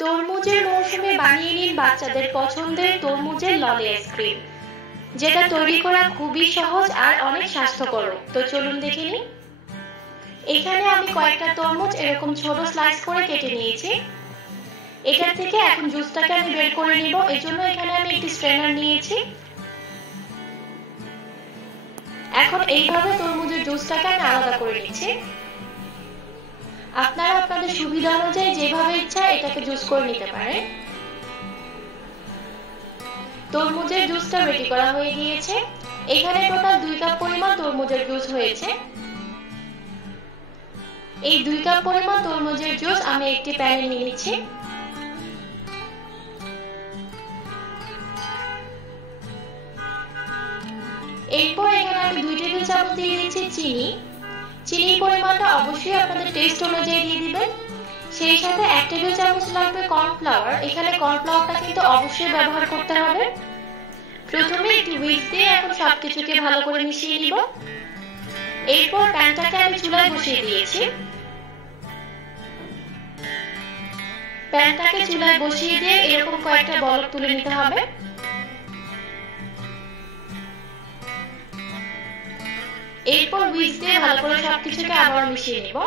তরমুজের মৌসুমে বানিয়ে নিন বাচ্চাদের পছন্দের তরমুজের ললি আইসক্রিম, যেটা তৈরি করা খুবই সহজ আর অনেক স্বাস্থ্যকর। তো চলুন দেখে নিই। এখানে আমি কয়েকটা তরমুজ এরকম ছোট স্লাইস করে কেটে নিয়েছি। এটার থেকে এখন জুসটাকে আমি বের করে নিব। এর জন্য এখানে আমি একটি স্ট্রেনার নিয়েছি। এখন এইভাবে তরমুজের জুসটাকে আমি আলাদা করে নিচ্ছি। আপনারা আপনাদের সুবিধা অনুযায়ী যেভাবে ইচ্ছা এটাকে জুস করে নিতে পারেন। তরমুজের জুসটা রেডি করা হয়ে গিয়েছে। এখানে টোটাল 2 কাপ পরিমাণ তরমুজের জুস হয়েছে। এই 2 কাপ পরিমাণ তরমুজের জুস আমি একটি প্যানে নিয়ে নিচ্ছি। এরপর এখানে আমি 2 টেবিল চামচ দিয়ে দিচ্ছি চিনি। চিনির পরিমাণটা অবশ্যই আপনাদের টেস্ট অনুযায়ী দিয়ে দিবেন। সেই সাথে 1 টেবিল চামচ লাগবে কর্নফ্লাওয়ার। এখানে কর্নফ্লাওয়ারটা কিন্তু অবশ্যই ব্যবহার করতে হবে। প্রথমে একটু হুইস্ক দিয়ে এখন সবকিছুকে ভালো করে মিশিয়ে নিব। এরপর প্যানটাকে আমি চুলায় বসিয়ে দিয়েছি। প্যানটাকে চুলায় বসিয়ে দিয়ে এরকম কয়েকটা বলক তুলে নিতে হবে। এরপর হুইস্ক দিয়ে ভালো করে সবকিছুকে আবার মিশিয়ে নিব।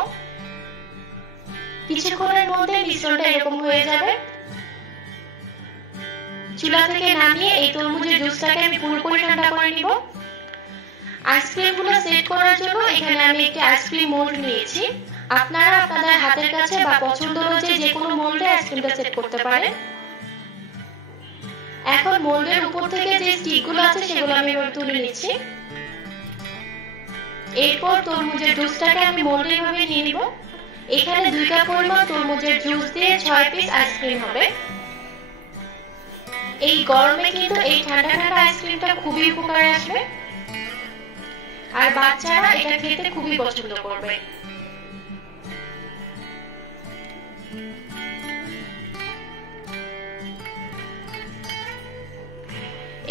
কিছুক্ষণের মধ্যে মিশ্রণটা এরকম হয়ে যাবে। চুলা থেকে নামিয়ে এই তরমুজের জুসটাকে আমি পুরোপুরি ঠান্ডা করে নিব। আইসক্রিমগুলো সেট করার জন্য এখানে আমি একটি আইসক্রিম মোল্ড নিয়েছি। আপনারা আপনাদের হাতের কাছে বা পছন্দ অনুযায়ী যে কোনো মোল্ডে আইসক্রিমটা সেট করতে পারেন। এখন মোল্ডের উপর থেকে যে স্টিকগুলো আছে সেগুলো আমি তুলে নিচ্ছি। এরপর তরমুজের জুসটাকে আমি মোল্ডে ভাবে নিয়ে নিব। এখানে 2 কাপ পরিমাণ তরমুজের জুস দিয়ে 6 পিস আইসক্রিম হবে। এই গরমে কিন্তু এই ঠান্ডা ঠান্ডা আইসক্রিমটা খুবই উপকারে আসবে, আর বাচ্চারা এটা খেতে খুবই পছন্দ করবে।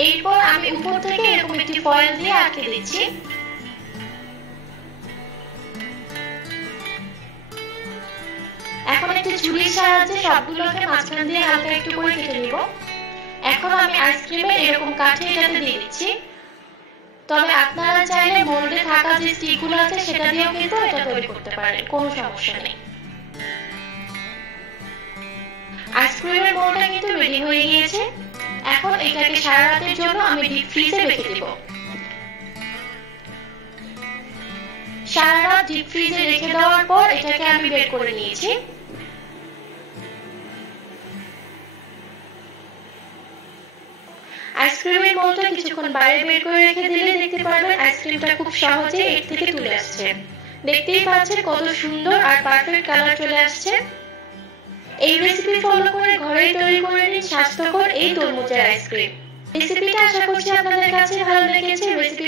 এরপর আমি উপর থেকে এরকম একটি ফয়েল দিয়ে আটকে দিচ্ছি। এখন একটি ছুরির সাহায্যে সবগুলোকে মাঝখান দিয়ে হালকা একটু করে কেটে নিব। এখন আমি আইসক্রিমের এরকম কাঠি এটাতে দিয়ে দিচ্ছি। তবে আপনারা চাইলে মোল্ডে থাকা যে স্টিকগুলো আছে সেটা দিয়েও কিন্তু এটা তৈরি করতে পারেন, কোনো সমস্যা নেই। আইসক্রিমের মোল্ডটা কিন্তু রেডি হয়ে গিয়েছে। এখন এটাকে সারা রাতের জন্য আমি ডিপ ফ্রিজে রেখে দেব। সারা রাত ডিপ ফ্রিজে রেখে দেওয়ার পর এটাকে আমি বের করে নিয়েছি। আইসক্রিমের মোল্ডটা কিছুক্ষণ বাইরে বের করে রেখে দিলে দেখতে পারবেন আইসক্রিমটা খুব সহজে এর থেকে তুলে আসছে। দেখতেই পাচ্ছেন কত সুন্দর আর পারফেক্ট কালার চলে আসছে। এই রেসিপি ফলো করে ঘরেই তৈরি করে নিন স্বাস্থ্যকর এই তরমুজের আইসক্রিম। রেসিপিটা আশা করছি আপনাদের কাছে ভালো লেগেছে। রেসিপি